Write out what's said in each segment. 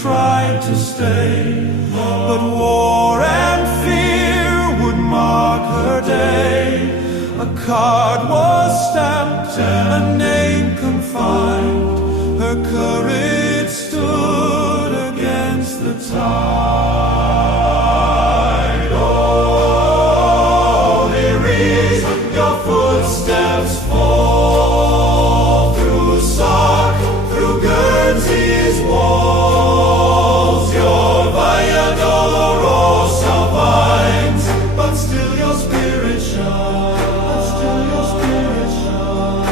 tried to stay, but war and fear would mark her day. A card was stamped, a name confined. Her courage stood against the tide. Oh, there is your footsteps fall through Sark, through Guernsey's walls. Your Via Dolorosa vines, but still your spirit shines. But still your spirit shines.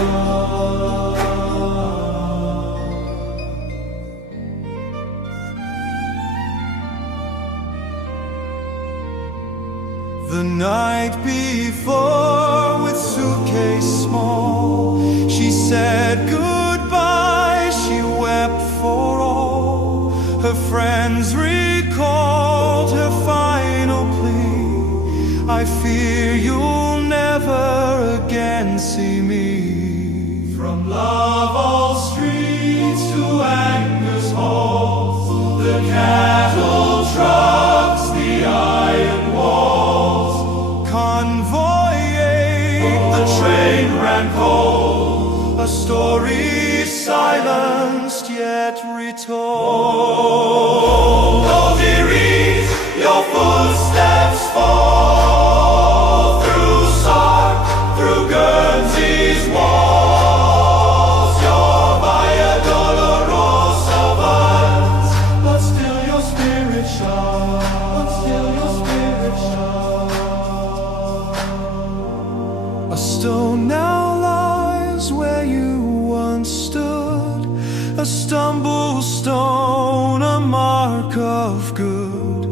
The night before, with suitcase small, she said goodbye. She wept for all. Her friends recalled her final plea. I fear you'll never again see me. From Laval streets to Angus halls, the cattle trucks, the iron walls, convoy 8, the train ran cold, a story silenced yet retold. Oh, dearies, your footsteps fall through Sark, through Guernsey's walls. Your Via Dolorosa vines, but still your spirit shines. But still your spirit shines. A stone now lies where you once stood, a stumble stone, a mark of good.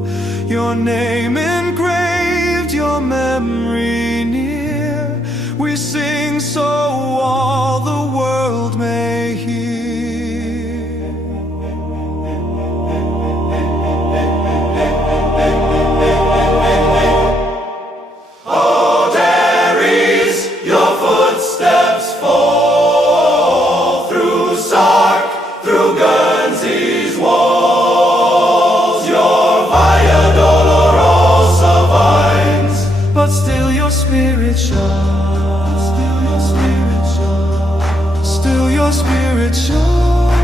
Your name engraved, your memory near. We sing so all the world may hear. Oh, dearies, your footsteps fall through Sark, through Guernsey's walls. Your Via Dolorosa vines, but still your spirit shines. Still your spirit shines. Still your spirit shines.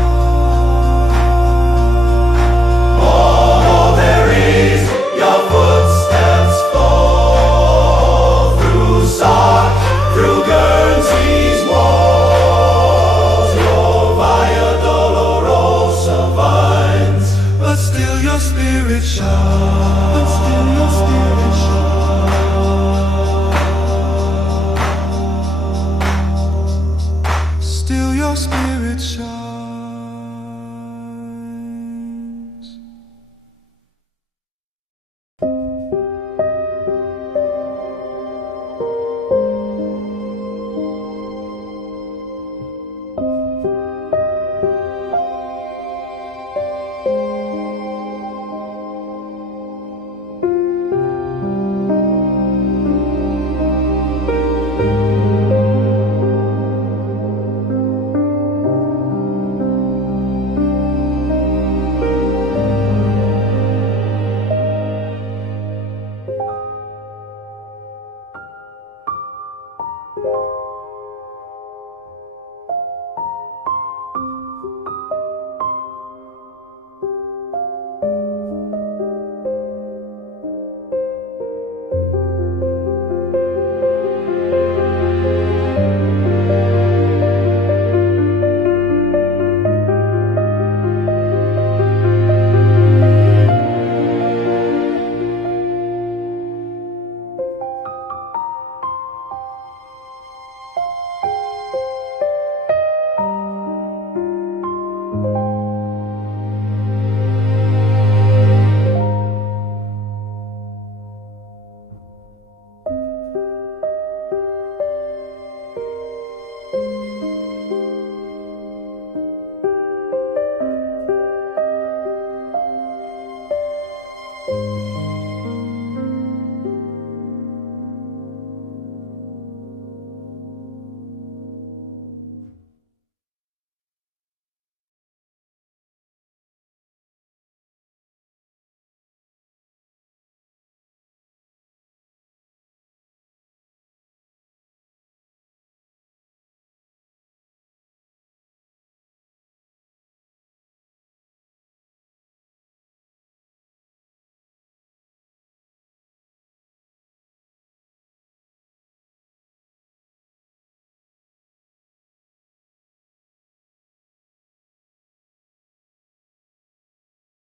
Oh, there is your footsteps fall through Sark, through Guernsey's walls. Your Via Dolorosa vines, but still your spirit shines. But still your spirit shines. Still your spirit shines.